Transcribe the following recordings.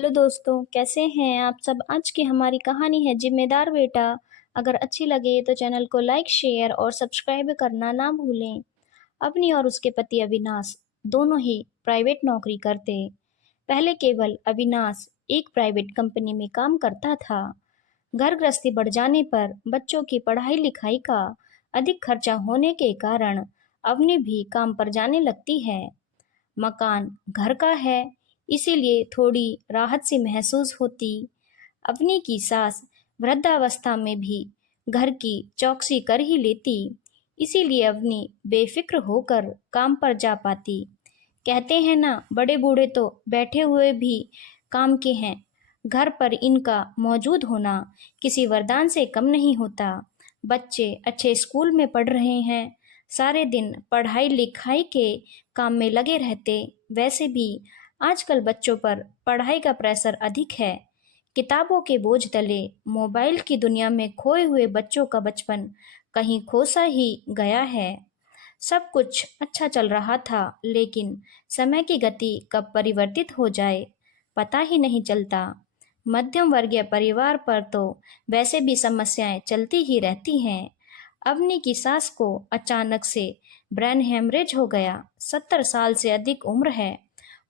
Hello दोस्तों, कैसे हैं आप सब। आज की हमारी कहानी है जिम्मेदार बेटा। अगर अच्छी लगे तो चैनल को लाइक शेयर और सब्सक्राइब करना ना भूलें। अवनी और उसके पति अविनाश दोनों ही प्राइवेट नौकरी करते। पहले केवल अविनाश एक प्राइवेट कंपनी में काम करता था। घर गृहस्थी बढ़ जाने पर बच्चों की पढ़ाई लिखाई का अधिक खर्चा होने के कारण अवनी भी काम पर जाने लगती है। मकान घर का है, इसीलिए थोड़ी राहत सी महसूस होती। अवनी की सास वृद्धावस्था में भी घर की चौकसी कर ही लेती, इसीलिए अवनी बेफिक्र होकर काम पर जा पाती। कहते हैं ना, बड़े बूढ़े तो बैठे हुए भी काम के हैं। घर पर इनका मौजूद होना किसी वरदान से कम नहीं होता। बच्चे अच्छे स्कूल में पढ़ रहे हैं, सारे दिन पढ़ाई लिखाई के काम में लगे रहते। वैसे भी आजकल बच्चों पर पढ़ाई का प्रेशर अधिक है। किताबों के बोझ तले मोबाइल की दुनिया में खोए हुए बच्चों का बचपन कहीं खोसा ही गया है। सब कुछ अच्छा चल रहा था, लेकिन समय की गति कब परिवर्तित हो जाए पता ही नहीं चलता। मध्यम वर्गीय परिवार पर तो वैसे भी समस्याएं चलती ही रहती हैं। अवनी की सास को अचानक से ब्रेन हेमरेज हो गया। 70 साल से अधिक उम्र है,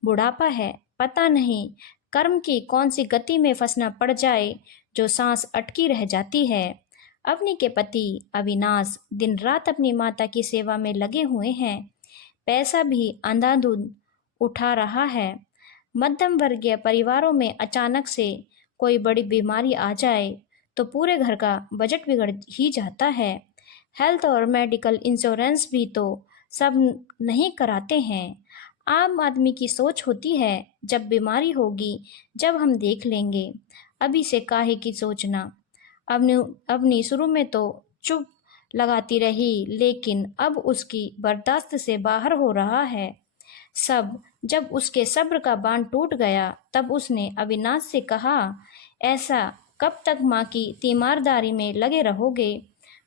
बुढ़ापा है, पता नहीं कर्म की कौन सी गति में फंसना पड़ जाए जो सांस अटकी रह जाती है। अवनी के पति अविनाश दिन रात अपनी माता की सेवा में लगे हुए हैं। पैसा भी अंधाधुंध उठा रहा है। मध्यम वर्गीय परिवारों में अचानक से कोई बड़ी बीमारी आ जाए तो पूरे घर का बजट बिगड़ ही जाता है। हेल्थ और मेडिकल इंश्योरेंस भी तो सब नहीं कराते हैं। आम आदमी की सोच होती है, जब बीमारी होगी जब हम देख लेंगे, अभी से काहे की सोचना। अपनी अपनी शुरू में तो चुप लगाती रही, लेकिन अब उसकी बर्दाश्त से बाहर हो रहा है सब। जब उसके सब्र का बांध टूट गया तब उसने अविनाश से कहा, ऐसा कब तक माँ की तीमारदारी में लगे रहोगे।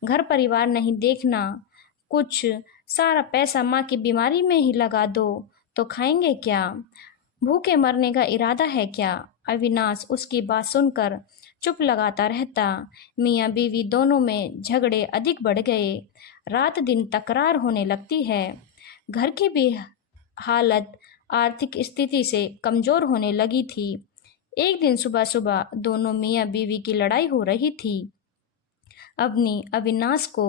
घर परिवार नहीं देखना, कुछ सारा पैसा माँ की बीमारी में ही लगा दो तो खाएंगे क्या, भूखे मरने का इरादा है क्या। अविनाश उसकी बात सुनकर चुप लगाता रहता। मियाँ बीवी दोनों में झगड़े अधिक बढ़ गए। रात दिन तकरार होने लगती है। घर की भी हालत आर्थिक स्थिति से कमजोर होने लगी थी। एक दिन सुबह सुबह दोनों मियाँ बीवी की लड़ाई हो रही थी। अवनी अविनाश को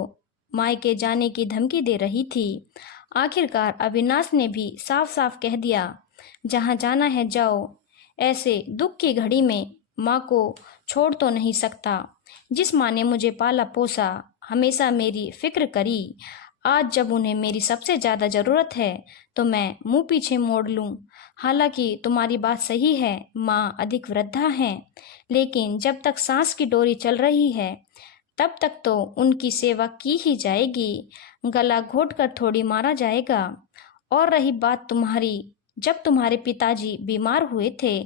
मायके जाने की धमकी दे रही थी। आखिरकार अविनाश ने भी साफ साफ कह दिया, जहाँ जाना है जाओ, ऐसे दुख की घड़ी में माँ को छोड़ तो नहीं सकता। जिस माँ ने मुझे पाला पोसा, हमेशा मेरी फिक्र करी, आज जब उन्हें मेरी सबसे ज़्यादा ज़रूरत है तो मैं मुंह पीछे मोड़ लूं। हालांकि तुम्हारी बात सही है, माँ अधिक वृद्धा हैं, लेकिन जब तक सांस की डोरी चल रही है तब तक तो उनकी सेवा की ही जाएगी, गला घोट कर थोड़ी मारा जाएगा। और रही बात तुम्हारी, जब तुम्हारे पिताजी बीमार हुए थे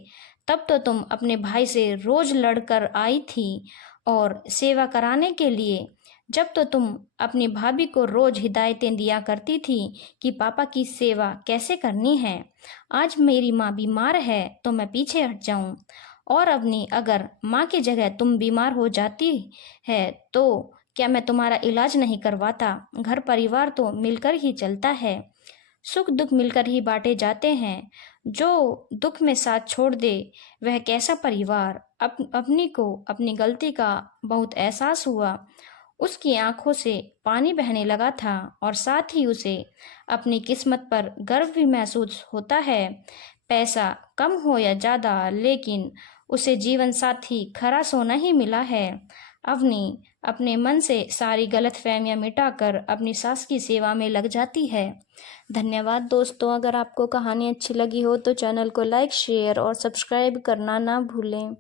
तब तो तुम अपने भाई से रोज लड़कर आई थी और सेवा कराने के लिए। जब तो तुम अपनी भाभी को रोज हिदायतें दिया करती थी कि पापा की सेवा कैसे करनी है। आज मेरी माँ बीमार है तो मैं पीछे हट जाऊं। और अवनी, अगर माँ की जगह तुम बीमार हो जाती है तो क्या मैं तुम्हारा इलाज नहीं करवाता। घर परिवार तो मिलकर ही चलता है, सुख दुख मिलकर ही बांटे जाते हैं। जो दुख में साथ छोड़ दे वह कैसा परिवार। अपनी को अपनी गलती का बहुत एहसास हुआ। उसकी आंखों से पानी बहने लगा था और साथ ही उसे अपनी किस्मत पर गर्व भी महसूस होता है। पैसा कम हो या ज़्यादा, लेकिन उसे जीवन साथी खरा सोना ही मिला है। अवनी अपने मन से सारी गलतफहमियां मिटाकर अपनी सास की सेवा में लग जाती है। धन्यवाद दोस्तों। अगर आपको कहानी अच्छी लगी हो तो चैनल को लाइक शेयर और सब्सक्राइब करना ना भूलें।